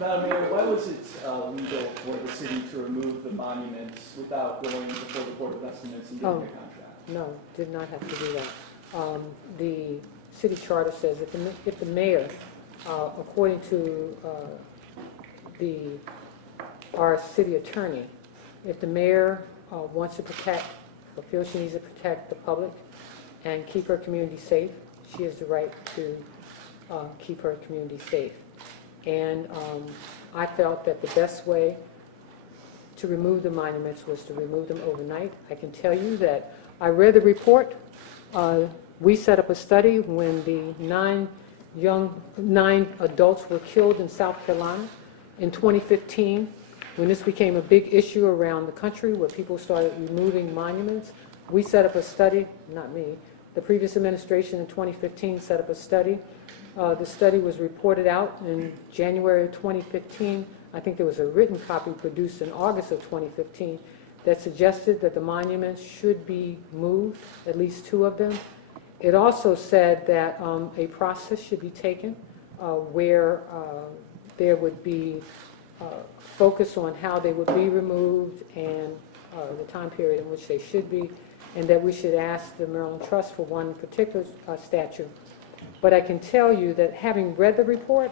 Madam Mayor, why was it legal for the city to remove the monuments without going before the Board of Estimates and getting a contract? No, did not have to do that. The city charter says if the mayor, according to our city attorney, if the mayor wants to protect or feels she needs to protect the public and keep her community safe, she has the right to keep her community safe. And I felt that the best way to remove the monuments was to remove them overnight. I can tell you that I read the report. We set up a study when the nine adults were killed in South Carolina in 2015, when this became a big issue around the country where people started removing monuments. We set up a study, not me, the previous administration in 2015 set up a study. The study was reported out in January of 2015. I think there was a written copy produced in August of 2015 that suggested that the monuments should be moved, at least 2 of them. It also said that a process should be taken where there would be focus on how they would be removed and the time period in which they should be, and that we should ask the Maryland Trust for one particular statue. But I can tell you that having read the report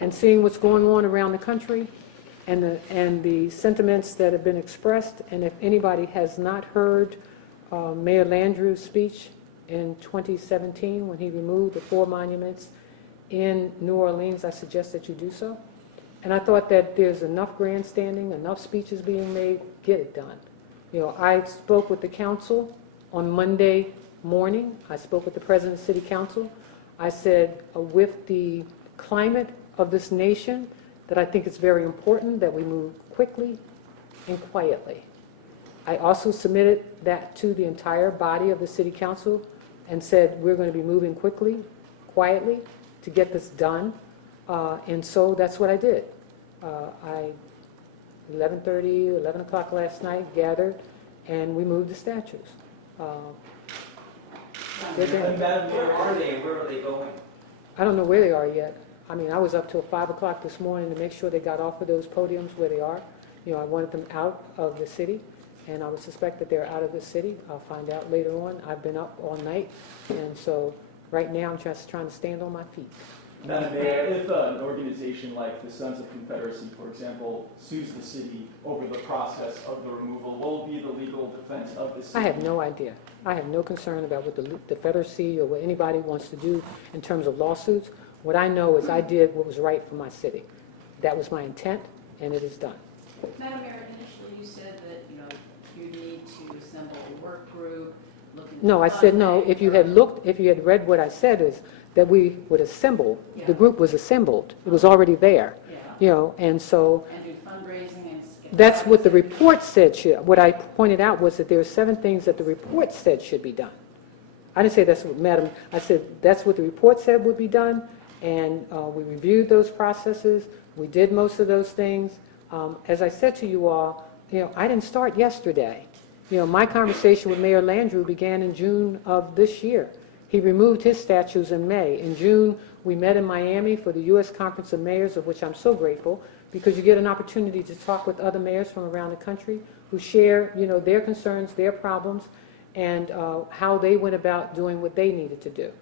and seeing what's going on around the country and the sentiments that have been expressed, and if anybody has not heard Mayor Landrieu's speech in 2017 when he removed the 4 monuments in New Orleans, I suggest that you do so. And I thought that there's enough grandstanding, enough speeches being made, get it done. You know, I spoke with the council on Monday morning. I spoke with the president of City Council. I said, with the climate of this nation, that I think it's very important that we move quickly and quietly. I also submitted that to the entire body of the City Council and said, we're going to be moving quickly, quietly, to get this done. And so that's what I did. 11:30, 11 o'clock last night, gathered, and we moved the statues. Where are they and where are they going? I don't know where they are yet. I mean, I was up till 5 o'clock this morning to make sure they got off of those podiums where they are. You know, I wanted them out of the city, and I would suspect that they're out of the city. I'll find out later on. I've been up all night, and so right now I'm just trying to stand on my feet. Madam Mayor, if an organization like the Sons of Confederacy, for example, sues the city over the process of the removal, what will be the legal defense of the city? I have no idea. I have no concern about what the Confederacy or what anybody wants to do in terms of lawsuits. What I know is I did what was right for my city. That was my intent, and it is done. Madam Mayor, initially you said that you need to assemble a work group. No, I said no. If you had read what I said is that we would assemble. Yeah. The group was assembled. It was already there. Yeah. You know, and so. And do fundraising and. That's what the report said. What I pointed out was that there are 7 things that the report said should be done. I didn't say that's what, Madam. I said that's what the report said would be done, and we reviewed those processes. We did most of those things. As I said to you all, you know, I didn't start yesterday. You know, my conversation with Mayor Landrieu began in June of this year. He removed his statues in May. In June, we met in Miami for the U.S. Conference of Mayors, of which I'm so grateful, because you get an opportunity to talk with other mayors from around the country who share, you know, their concerns, their problems, and how they went about doing what they needed to do.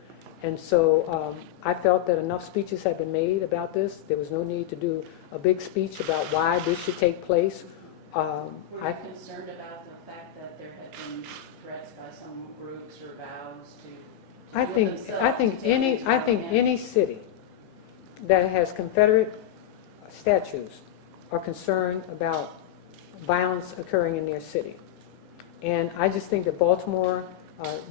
And so I felt that enough speeches had been made about this. There was no need to do a big speech about why this should take place. Were you concerned about the fact that there had been threats by some groups or vows to I think any city that has Confederate statues are concerned about violence occurring in their city. And I just think that Baltimore,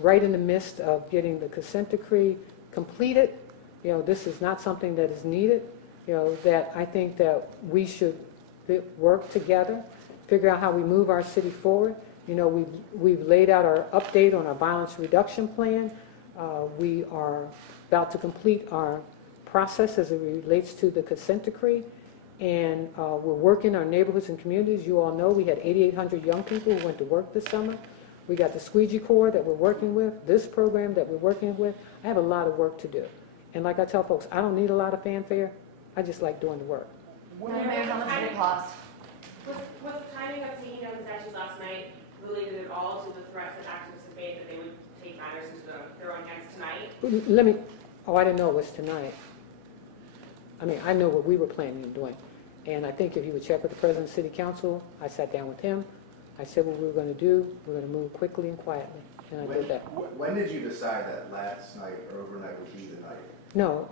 right in the midst of getting the consent decree completed, you know, this is not something that is needed, you know, that I think that we should work together, figure out how we move our city forward. You know, we've laid out our update on our violence reduction plan. We are about to complete our process as it relates to the consent decree, and we're working our neighborhoods and communities. You all know we had 8,800 young people who went to work this summer. We got the squeegee core that we're working with, this program that we're working with. I have a lot of work to do. And like I tell folks, I don't need a lot of fanfare. I just like doing the work. Mayor, how much did it cost? Was the timing of taking down the statues last night related at all to the threat that activists have made that they would take matters into their own hands tonight? I didn't know it was tonight. I mean, I know what we were planning on doing. And I think if you would check with the President of the City Council, I sat down with him. I said what we were going to do. We're going to move quickly and quietly. And I did that. When did you decide that last night or overnight would be the night? No,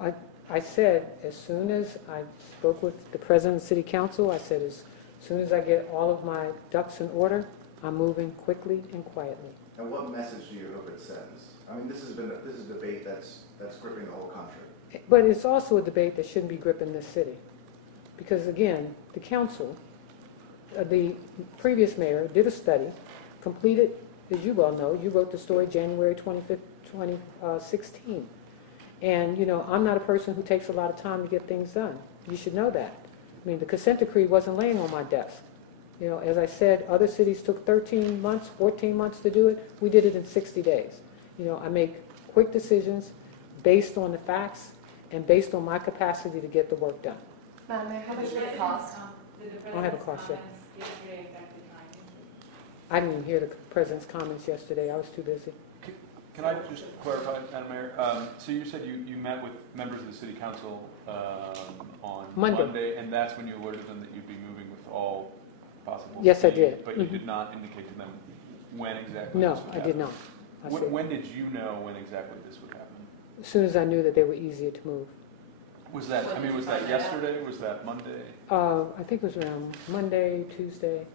I said as soon as I spoke with the President of the City Council, I said as soon as I get all of my ducks in order, I'm moving quickly and quietly. And what message do you hope it sends? I mean, this is a debate that's gripping the whole country. But it's also a debate that shouldn't be gripping this city. Because again, the council, the previous mayor did a study, completed, as you well know, you wrote the story January 25th, 2016. And, you know, I'm not a person who takes a lot of time to get things done. You should know that. I mean, the consent decree wasn't laying on my desk. You know, as I said, other cities took 13 months, 14 months to do it. We did it in 60 days. You know, I make quick decisions based on the facts and based on my capacity to get the work done. Madam Mayor, how much did it cost? I don't have a cost yet. I didn't even hear the President's comments yesterday. I was too busy. Can I just clarify, Madam Mayor? So you said you met with members of the City Council on Monday, and that's when you alerted them that you'd be moving with all possible. Yes, I did. But you did not indicate to them when exactly. No, this would I happen. did not. When did you know when exactly this would happen? As soon as I knew that they were easier to move. Was that? I mean, was that yesterday? Was that Monday? I think it was around Monday, Tuesday.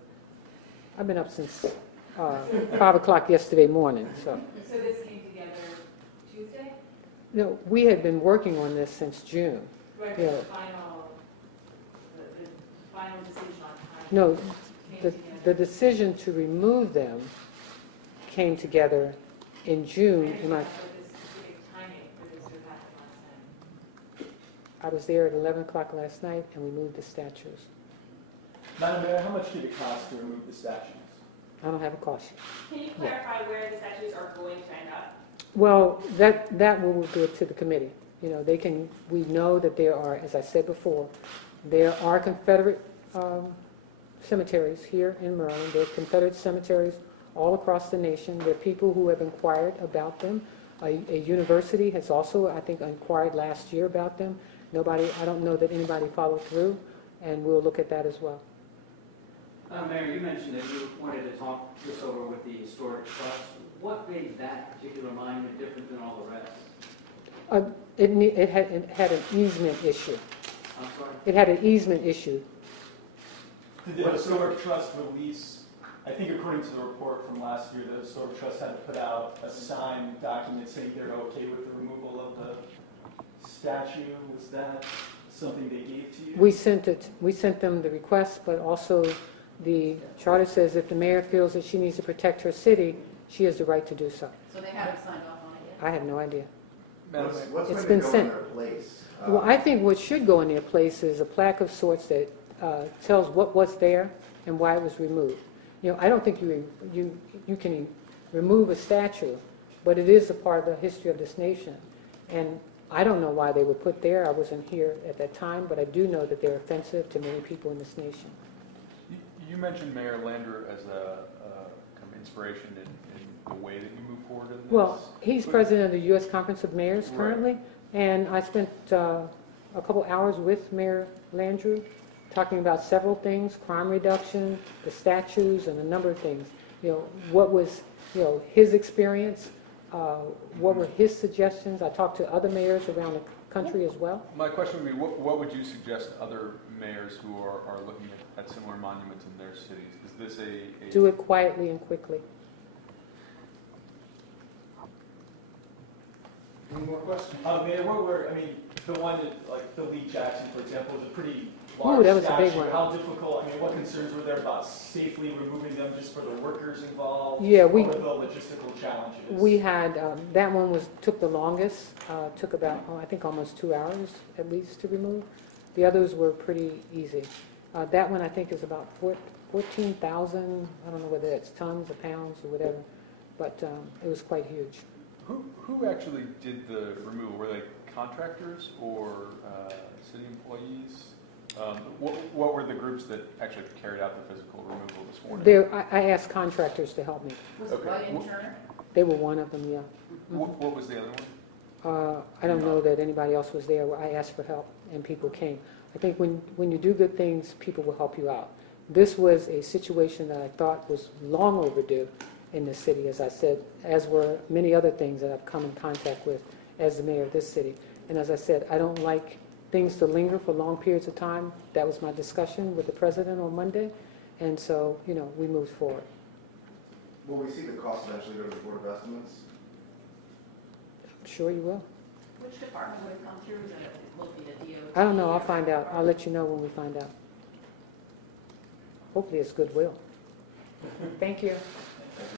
I've been up since 5 o'clock yesterday morning. So this came together Tuesday? no, we had been working on this since June. Right, Yeah. the final decision on time. No, came the together. decision to remove them came together in June. And The specific timing for this to happen last night. I was there at 11 o'clock last night, and we moved the statues. Madam Mayor, how much did it cost to remove the statues? I don't have a cost. Can you clarify where the statues are going to end up? Well, that will go to the committee. You know, we know that there are, as I said before, there are Confederate cemeteries here in Maryland. There are Confederate cemeteries all across the nation. There are people who have inquired about them. A university has also, I think, inquired last year about them. I don't know that anybody followed through, and we'll look at that as well. Mayor, you mentioned that you wanted to talk this over with the Historic Trust. What made that particular monument different than all the rest? It had an easement issue. I'm sorry? It had an easement issue. Did the Historic Trust release, I think according to the report from last year, the Historic Trust had to put out a signed document saying they're okay with the removal of the statue. Was that something they gave to you? We sent them the request, but also the charter says if the mayor feels that she needs to protect her city, she has the right to do so. So they haven't signed off on it yet? I have no idea. Madam Mayor. What's It's going been to go sent. in their place? Well, I think what should go in their place is a plaque of sorts that tells what was there and why it was removed. You know, I don't think you can remove a statue, but it is a part of the history of this nation. And I don't know why they were put there. I wasn't here at that time, but I do know that they're offensive to many people in this nation. You mentioned Mayor Lander as a kind of inspiration in the way that you move forward in this. Well, he's president of the U.S. Conference of Mayors Right. currently, and I spent a couple hours with Mayor Landrieu talking about several things, crime reduction, the statues, and a number of things. You know, what was, you know, his experience, what were his suggestions. I talked to other mayors around the country as well. My question would be, what would you suggest to other mayors who are looking at similar monuments in their cities? Is this a Do it quietly and quickly. Any more questions? Mayor, the one that, like, the Lee Jackson, for example, is a pretty Ooh, large that was a statue. big one. How difficult, what concerns were there about safely removing them just for the workers involved? Yeah, What were the logistical challenges? We had, that one took the longest, took about, I think almost 2 hours at least to remove. The others were pretty easy. That one I think is about 14,000, I don't know whether it's tons or pounds or whatever, but it was quite huge. Who actually did the removal? Were they contractors or city employees? What were the groups that actually carried out the physical removal this morning? I asked contractors to help me. Was it Okay. Bud and Turner? They were one of them, yeah. What was the other one? I don't know that anybody else was there. I asked for help, and people came. I think when you do good things, people will help you out. This was a situation that I thought was long overdue in the city, as I said, as were many other things that I've come in contact with as the mayor of this city. And as I said, I don't like things to linger for long periods of time. That was my discussion with the president on Monday, and so, we moved forward. Will we see the cost eventually go to the Board of Estimates? I'm sure you will. Which department would it come through? Is it, will it be the DOT? I don't know. I'll find out. I'll let you know when we find out. Hopefully it's goodwill. Thank you.